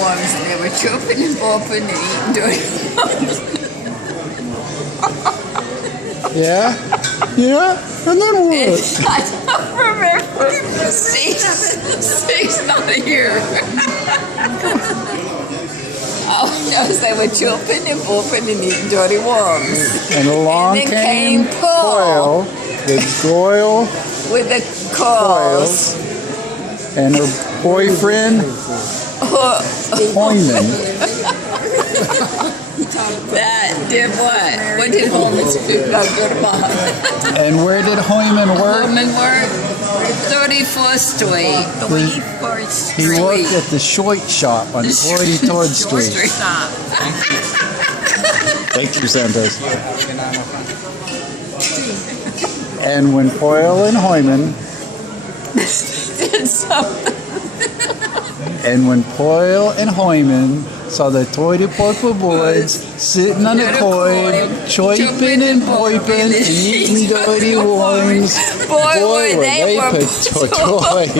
worms, and they were chopping and bopping and eating dirty worms. Yeah? Yeah? And then what? I don't remember. Six not here. All I know is they were chopping and bopping and eating dirty worms. And along And then came came Paul. Coil with Goyle With the coils. and her boyfriend Hoyman. That did what? What did Holman's do? Go to Bob. And where did Hoyman work? Holman work? 34th Street. He worked at the Shoit shop on 43rd Street. Stop. Thank you, Santos. And when Coyle and Hoyman Did something. And when Coyle and Hoyman saw the Toity Portable boys sitting on the coin, choiping and boiping and eating dirty worms, Boy, were they were were toyed.